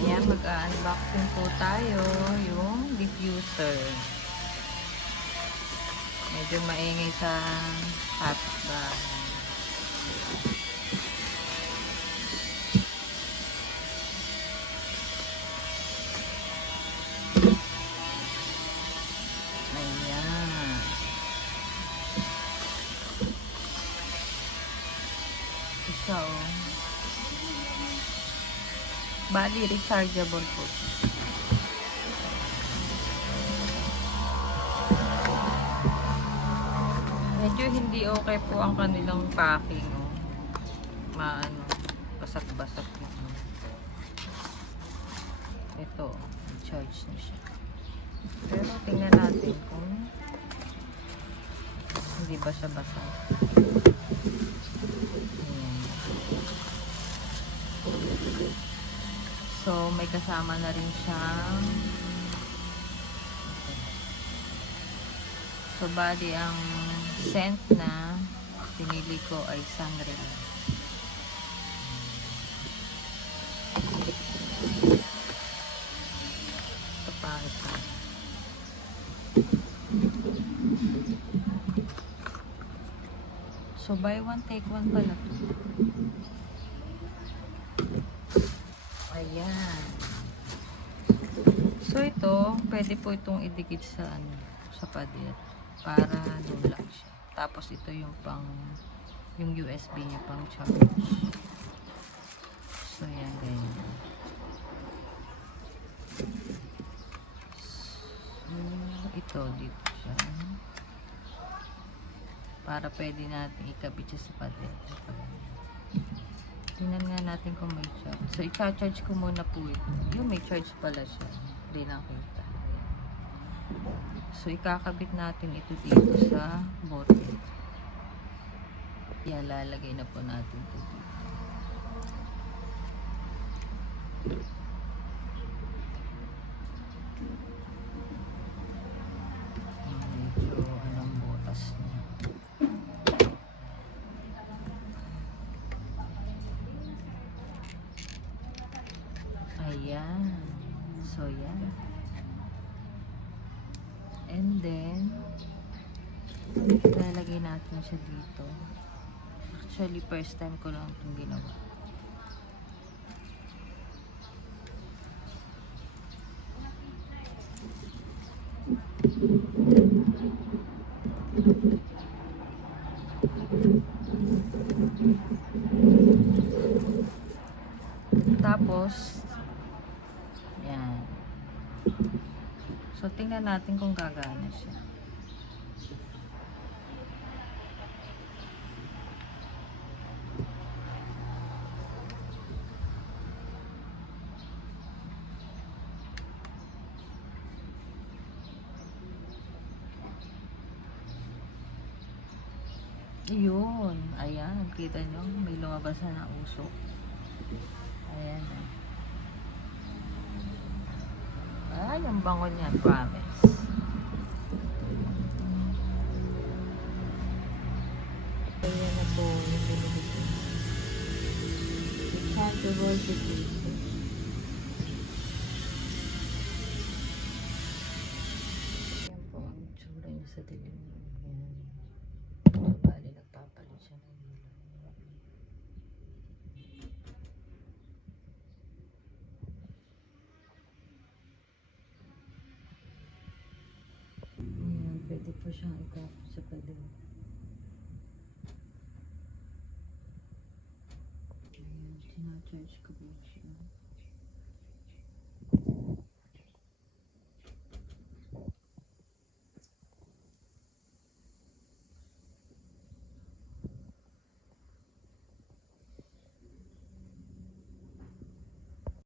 Ayan, mag-unboxing po tayo yung diffuser. Medyo maingay sa hotbar. Ayan. Isa oh. Bali, rechargeable po. Medyo hindi okay po ang kanilang packing. Oh. Maano, basag-basag na. Ito, charge na siya. Pero tingnan natin kung hindi basa-basa. So, may kasama na rin siyang so, bali ang scent na pinili ko ay Shangri-La. Ito pa isa. So, buy one, take one pala to. Ayan. So, ito, pwede po itong idikit sa, sa pader para doon lang siya. Tapos, ito yung pang, yung USB niya pang charge. So, yan, ganyan. So, ito, dito siya. Para pwede natin ikabit siya sa pader. Tingnan nga natin kung may charge. So, i-charge ko muna po ito. Yung may charge pala siya. Hindi nakita. So, ikakabit natin ito dito sa bote. Yan, lalagay na po natin ito dito. Medyo anong butas niya. Ayan. So, yan. And then, lalagay natin siya dito. Actually, first time ko lang itong ginawa. Tapos, yan. So, tingnan natin kung gagana siya. Yun. Ayan. Kita nyo? May lumabas na usok. Ayan. Ayan yung bango niya. Promise. Ayan na po yung binili ko. Rechargeable diffuser. Ayan po ang tsura niya sa dilim. Bali, nagpapalit siya ng ilaw. Ayan, pwede po siyang ikapit sa pader. Ayan, sinacharge ko po siya.